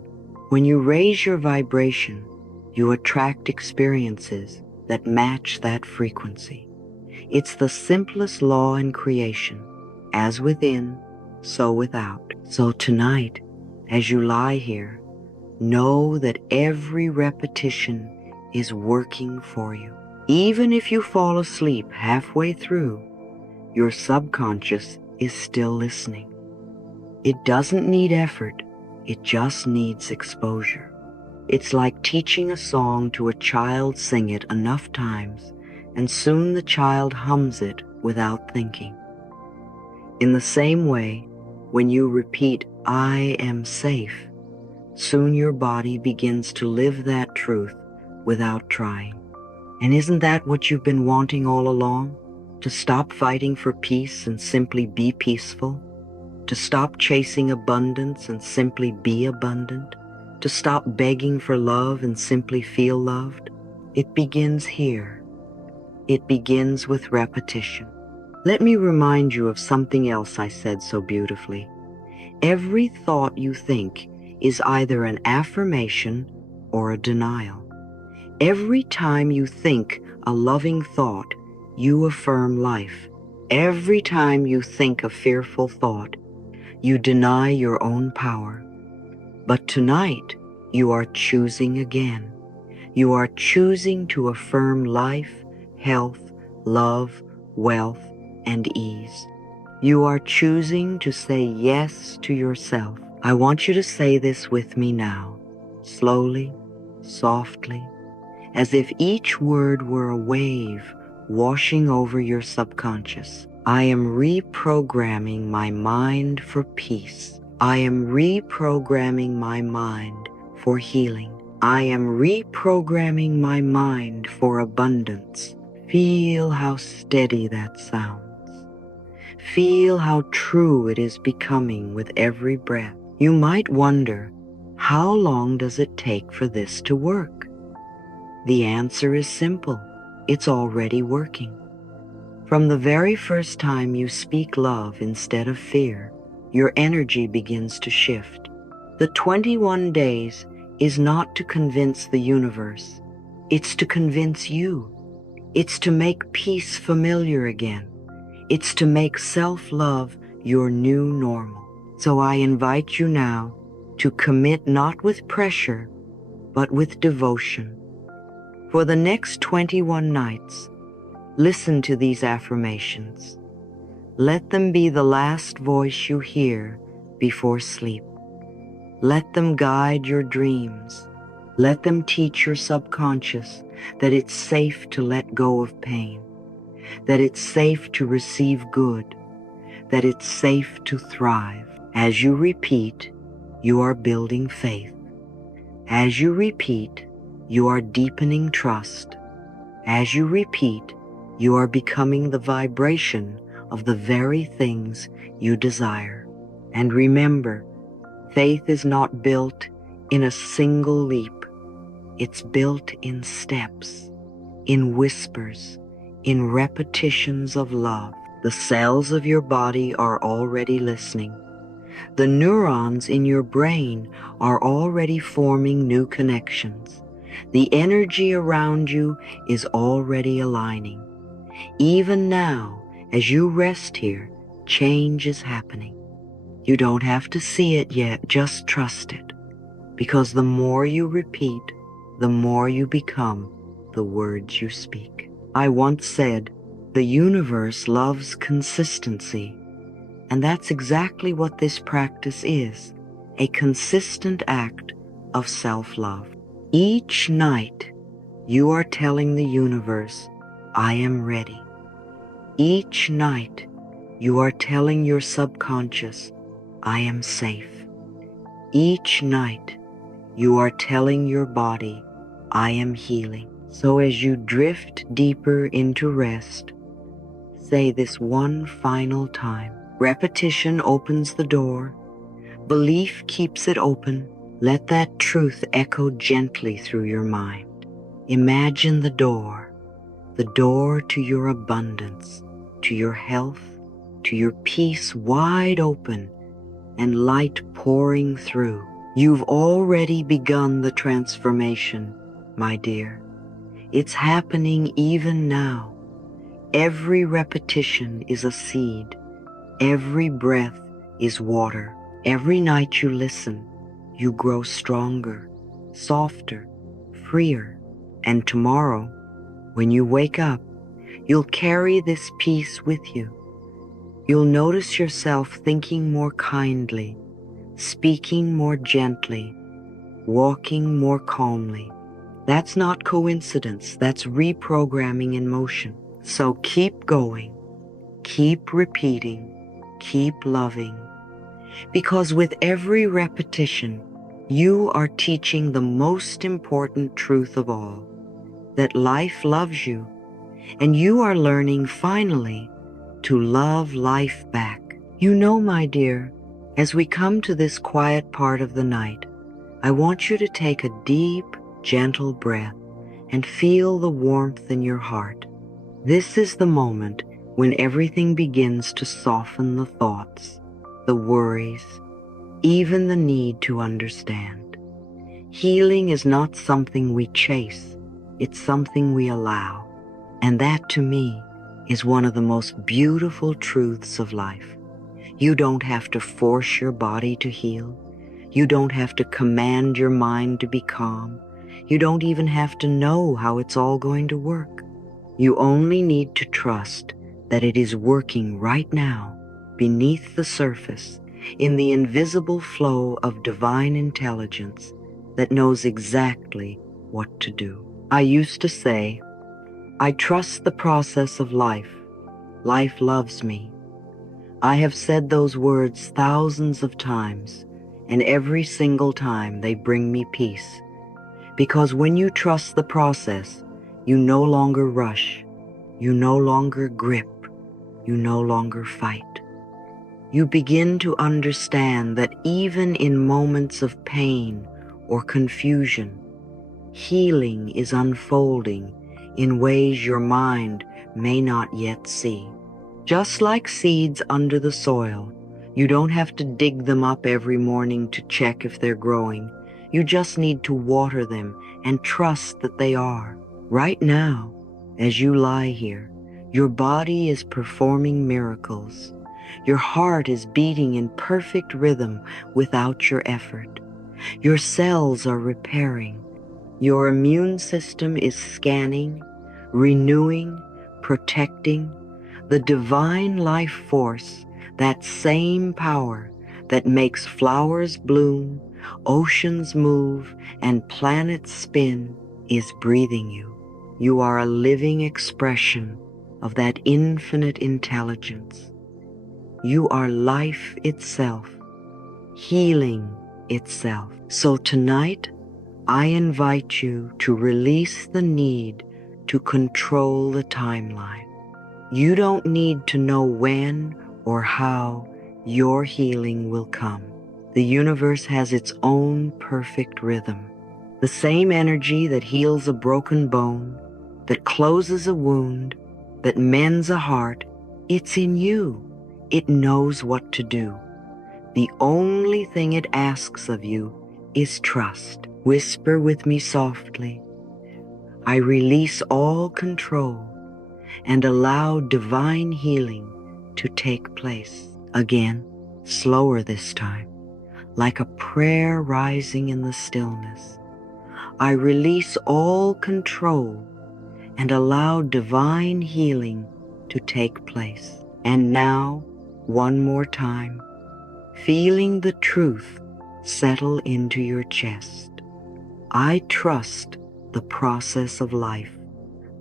When you raise your vibration, you attract experiences that match that frequency. It's the simplest law in creation, as within, so without. So tonight, as you lie here, know that every repetition is working for you. Even if you fall asleep halfway through, your subconscious is still listening. It doesn't need effort, it just needs exposure. It's like teaching a song to a child. Sing it enough times, and soon the child hums it without thinking. In the same way, when you repeat, I am safe, soon your body begins to live that truth without trying. And isn't that what you've been wanting all along? To stop fighting for peace and simply be peaceful? To stop chasing abundance and simply be abundant? To stop begging for love and simply feel loved? It begins here. It begins with repetition. Let me remind you of something else I said so beautifully. Every thought you think is either an affirmation or a denial. Every time you think a loving thought, you affirm life. Every time you think a fearful thought, you deny your own power. But tonight, you are choosing again. You are choosing to affirm life, health, love, wealth, and ease. You are choosing to say yes to yourself. I want you to say this with me now, slowly, softly, as if each word were a wave washing over your subconscious. I am reprogramming my mind for peace. I am reprogramming my mind for healing. I am reprogramming my mind for abundance. Feel how steady that sounds. Feel how true it is becoming with every breath. You might wonder, how long does it take for this to work? The answer is simple. It's already working. From the very first time you speak love instead of fear, your energy begins to shift. The 21 days is not to convince the universe. It's to convince you. It's to make peace familiar again. It's to make self-love your new normal. So I invite you now to commit not with pressure, but with devotion. For the next 21 nights, listen to these affirmations. Let them be the last voice you hear before sleep. Let them guide your dreams. Let them teach your subconscious that it's safe to let go of pain, that it's safe to receive good, that it's safe to thrive. As you repeat, you are building faith. As you repeat, you are deepening trust. As you repeat, you are becoming the vibration of the very things you desire. And remember, faith is not built in a single leap. It's built in steps, in whispers, in repetitions of love. The cells of your body are already listening. The neurons in your brain are already forming new connections. The energy around you is already aligning. Even now, as you rest here, change is happening. You don't have to see it yet, just trust it. Because the more you repeat, the more you become the words you speak. I once said, the universe loves consistency. And that's exactly what this practice is, a consistent act of self-love. Each night, you are telling the universe, I am ready. Each night, you are telling your subconscious, I am safe. Each night, you are telling your body, I am healing. So as you drift deeper into rest, say this one final time. Repetition opens the door. Belief keeps it open. Let that truth echo gently through your mind. Imagine the door to your abundance, to your health, to your peace wide open and light pouring through. You've already begun the transformation, my dear. It's happening even now. Every repetition is a seed. Every breath is water. Every night you listen, you grow stronger, softer, freer. And tomorrow, when you wake up, you'll carry this peace with you. You'll notice yourself thinking more kindly, speaking more gently, walking more calmly. That's not coincidence, that's reprogramming in motion. So keep going, keep repeating, keep loving, because with every repetition, you are teaching the most important truth of all, that life loves you, and you are learning finally to love life back. You know, my dear, as we come to this quiet part of the night, I want you to take a deep, gentle breath and feel the warmth in your heart. This is the moment when everything begins to soften, the thoughts, the worries, even the need to understand. Healing is not something we chase, it's something we allow. And that, to me, is one of the most beautiful truths of life. You don't have to force your body to heal. You don't have to command your mind to be calm. You don't even have to know how it's all going to work. You only need to trust that it is working right now, beneath the surface, in the invisible flow of divine intelligence that knows exactly what to do. I used to say, I trust the process of life. Life loves me. I have said those words thousands of times, and every single time they bring me peace. Because when you trust the process, you no longer rush, you no longer grip, you no longer fight. You begin to understand that even in moments of pain or confusion, healing is unfolding in ways your mind may not yet see. Just like seeds under the soil, you don't have to dig them up every morning to check if they're growing. You just need to water them and trust that they are. Right now, as you lie here, your body is performing miracles. Your heart is beating in perfect rhythm without your effort. Your cells are repairing. Your immune system is scanning, renewing, protecting. The divine life force, that same power that makes flowers bloom, oceans move, and planets spin is breathing you. You are a living expression of that infinite intelligence. You are life itself, healing itself. So tonight, I invite you to release the need to control the timeline. You don't need to know when or how your healing will come. The universe has its own perfect rhythm. The same energy that heals a broken bone, that closes a wound, that mends a heart, it's in you. It knows what to do. The only thing it asks of you is trust. Whisper with me softly. I release all control and allow divine healing to take place. Again, slower this time, like a prayer rising in the stillness. I release all control and allow divine healing to take place. And now, one more time, feeling the truth settle into your chest. I trust the process of life.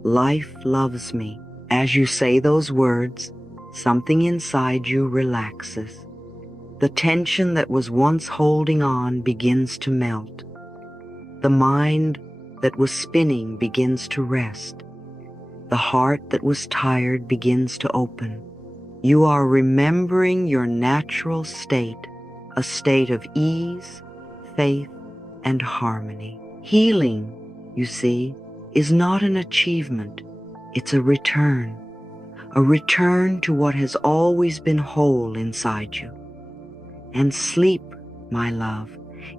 Life loves me. As you say those words, something inside you relaxes. The tension that was once holding on begins to melt. The mind that was spinning begins to rest. The heart that was tired begins to open. You are remembering your natural state, a state of ease, faith, and harmony. Healing, you see, is not an achievement. It's a return to what has always been whole inside you. And sleep, my love,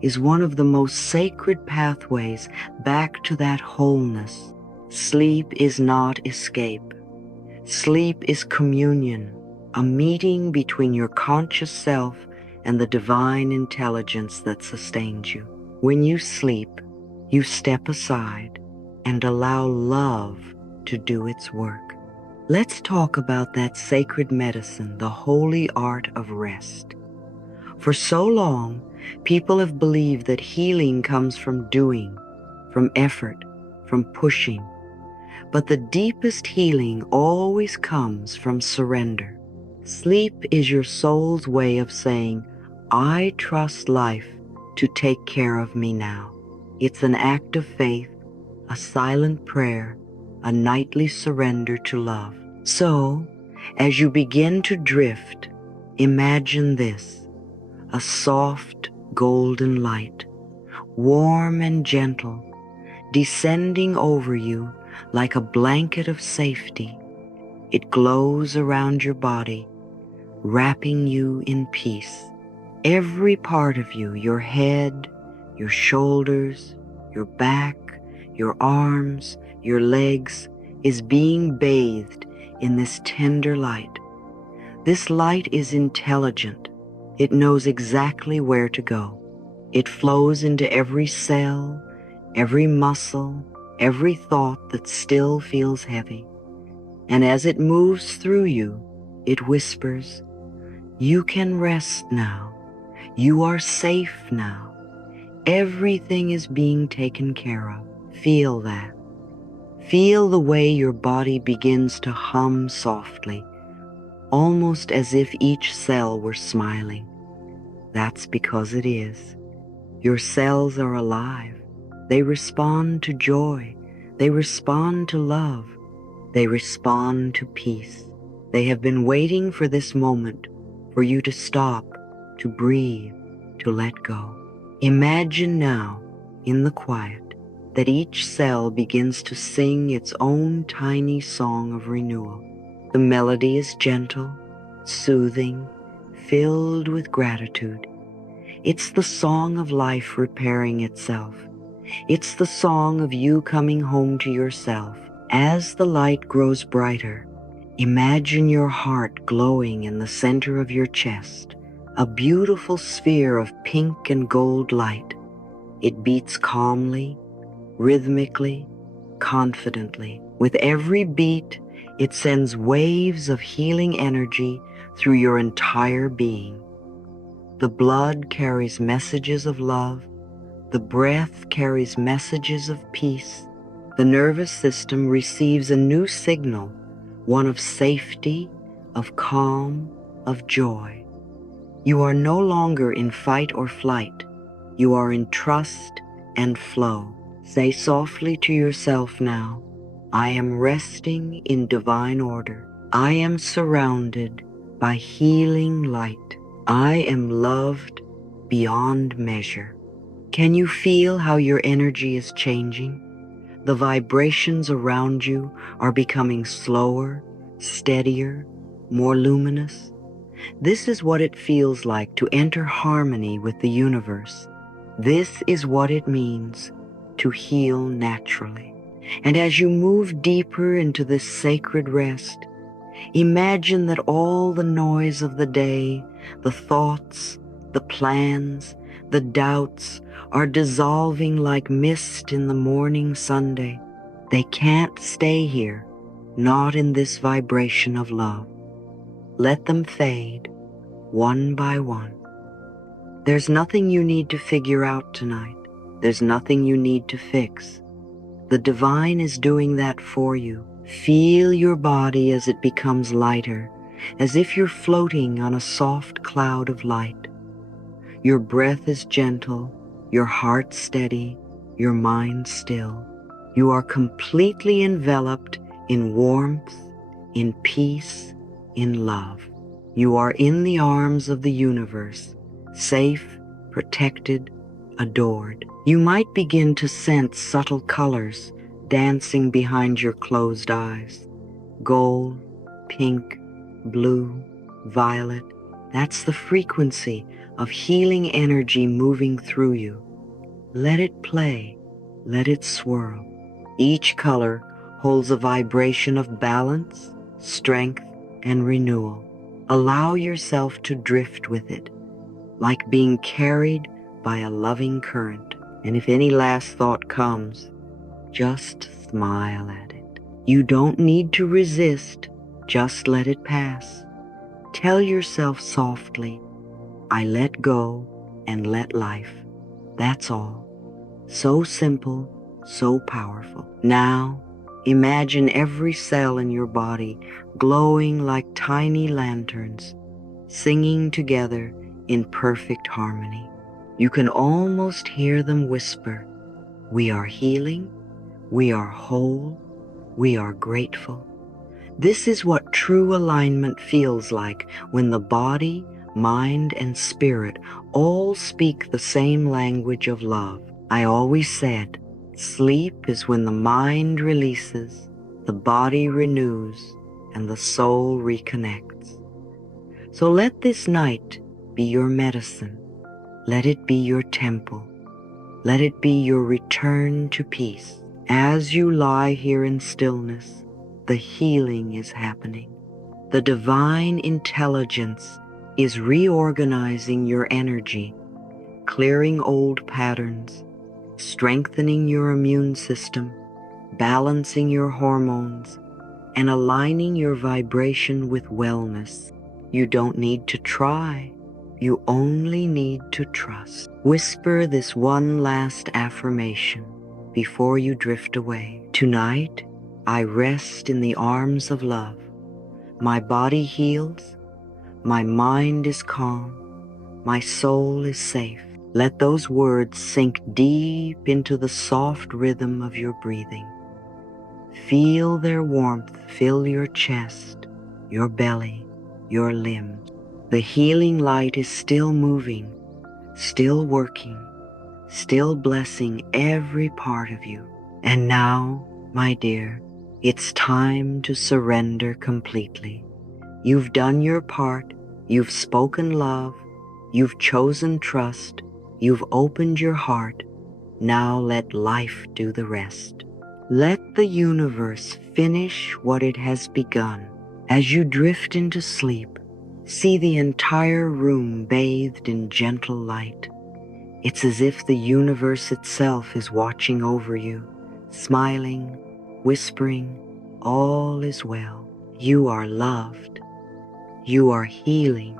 is one of the most sacred pathways back to that wholeness. Sleep is not escape. Sleep is communion, a meeting between your conscious self and the divine intelligence that sustains you. When you sleep, you step aside and allow love to do its work. Let's talk about that sacred medicine, the holy art of rest. For so long, people have believed that healing comes from doing, from effort, from pushing. But the deepest healing always comes from surrender. Sleep is your soul's way of saying, I trust life to take care of me now. It's an act of faith, a silent prayer, a nightly surrender to love. So, as you begin to drift, imagine this, a soft golden light, warm and gentle, descending over you like a blanket of safety. It glows around your body, wrapping you in peace. Every part of you, your head, your shoulders, your back, your arms, your legs, is being bathed in this tender light. This light is intelligent. It knows exactly where to go. It flows into every cell, every muscle, every thought that still feels heavy. And as it moves through you, it whispers, you can rest now. You are safe now. Everything is being taken care of. Feel that. Feel the way your body begins to hum softly, almost as if each cell were smiling. That's because it is. Your cells are alive. They respond to joy. They respond to love. They respond to peace. They have been waiting for this moment, for you to stop, to breathe, to let go. Imagine now, in the quiet, that each cell begins to sing its own tiny song of renewal. The melody is gentle, soothing, filled with gratitude. It's the song of life repairing itself. It's the song of you coming home to yourself. As the light grows brighter, imagine your heart glowing in the center of your chest, a beautiful sphere of pink and gold light. It beats calmly, rhythmically, confidently. With every beat, it sends waves of healing energy through your entire being. The blood carries messages of love. The breath carries messages of peace. The nervous system receives a new signal, one of safety, of calm, of joy. You are no longer in fight or flight. You are in trust and flow. Say softly to yourself now, I am resting in divine order. I am surrounded by healing light. I am loved beyond measure. Can you feel how your energy is changing? The vibrations around you are becoming slower, steadier, more luminous. This is what it feels like to enter harmony with the universe. This is what it means to heal naturally. And as you move deeper into this sacred rest, imagine that all the noise of the day, the thoughts, the plans, the doubts are dissolving like mist in the morning Sunday. They can't stay here, not in this vibration of love. Let them fade, one by one. There's nothing you need to figure out tonight. There's nothing you need to fix. The divine is doing that for you. Feel your body as it becomes lighter, as if you're floating on a soft cloud of light. Your breath is gentle, your heart steady, your mind still. You are completely enveloped in warmth, in peace, in love. You are in the arms of the universe, safe, protected, adored. You might begin to sense subtle colors dancing behind your closed eyes. Gold, pink, blue, violet. That's the frequency of healing energy moving through you. Let it play, let it swirl. Each color holds a vibration of balance, strength, and renewal. Allow yourself to drift with it, like being carried by a loving current. And if any last thought comes, just smile at it. You don't need to resist, just let it pass. Tell yourself softly, I let go and let life. That's all. So simple, so powerful. Now, imagine every cell in your body glowing like tiny lanterns, singing together in perfect harmony. You can almost hear them whisper, we are healing, we are whole, we are grateful. This is what true alignment feels like when the body, mind, and spirit all speak the same language of love. I always said, sleep is when the mind releases, the body renews, and the soul reconnects. So let this night be your medicine. Let it be your temple. Let it be your return to peace. As you lie here in stillness, the healing is happening. The divine intelligence is reorganizing your energy, clearing old patterns, strengthening your immune system, balancing your hormones, and aligning your vibration with wellness. You don't need to try. You only need to trust. Whisper this one last affirmation before you drift away. Tonight, I rest in the arms of love. My body heals. My mind is calm. My soul is safe. Let those words sink deep into the soft rhythm of your breathing. Feel their warmth fill your chest, your belly, your limbs. The healing light is still moving, still working, still blessing every part of you. And now, my dear, it's time to surrender completely. You've done your part, you've spoken love, you've chosen trust, you've opened your heart. Now let life do the rest. Let the universe finish what it has begun. As you drift into sleep, see the entire room bathed in gentle light. It's as if the universe itself is watching over you, smiling, whispering, all is well. You are loved. You are healing.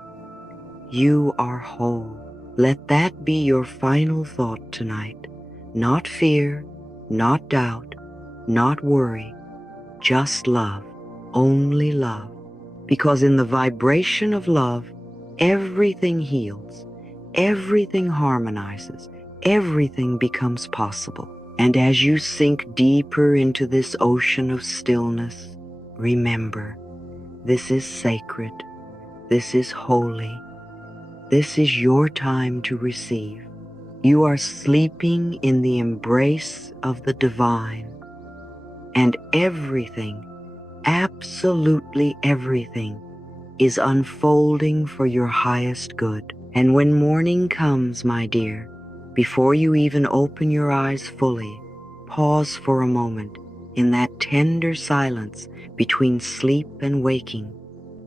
You are whole. Let that be your final thought tonight. Not fear, not doubt, not worry, just love, only love. Because in the vibration of love, everything heals, everything harmonizes, everything becomes possible. And as you sink deeper into this ocean of stillness, remember, this is sacred, this is holy, this is your time to receive. You are sleeping in the embrace of the divine, and everything, absolutely everything, is unfolding for your highest good. And when morning comes, my dear, before you even open your eyes fully, pause for a moment in that tender silence between sleep and waking.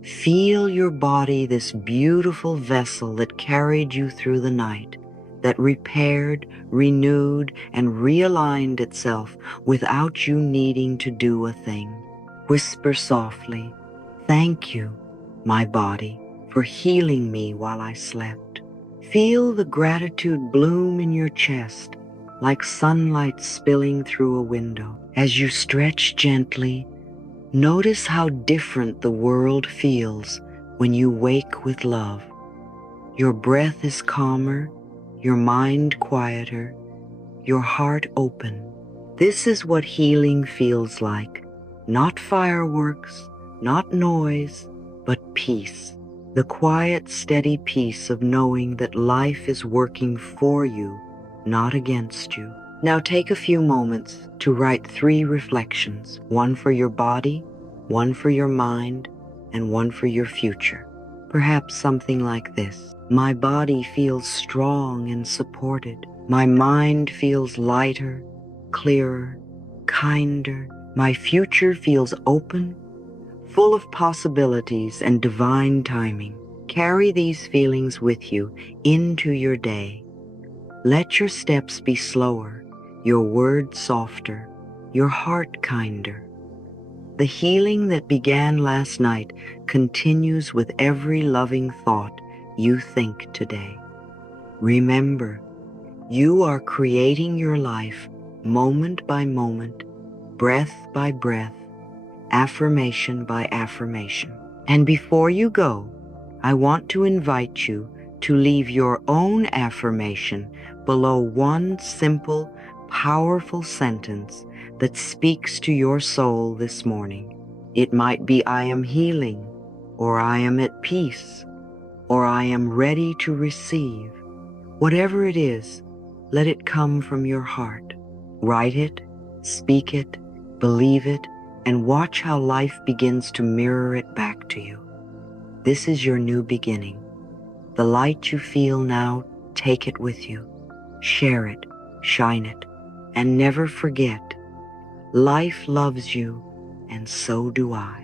Feel your body, this beautiful vessel that carried you through the night, that repaired, renewed, and realigned itself without you needing to do a thing. Whisper softly, "Thank you, my body, for healing me while I slept." Feel the gratitude bloom in your chest like sunlight spilling through a window. As you stretch gently, notice how different the world feels when you wake with love. Your breath is calmer, your mind quieter, your heart open. This is what healing feels like. Not fireworks, not noise, but peace. The quiet, steady peace of knowing that life is working for you, not against you. Now take a few moments to write 3 reflections, one for your body, one for your mind, and one for your future. Perhaps something like this: my body feels strong and supported. My mind feels lighter, clearer, kinder. My future feels open, full of possibilities and divine timing. Carry these feelings with you into your day. Let your steps be slower, your words softer, your heart kinder. The healing that began last night continues with every loving thought you think today. Remember, you are creating your life moment by moment, breath by breath, affirmation by affirmation. And before you go, I want to invite you to leave your own affirmation below one simple, powerful sentence that speaks to your soul this morning. It might be, "I am healing," or "I am at peace," or "I am ready to receive." Whatever it is, let it come from your heart. Write it, speak it, believe it, and watch how life begins to mirror it back to you. This is your new beginning. The light you feel now, take it with you. Share it, shine it, and never forget, life loves you, and so do I.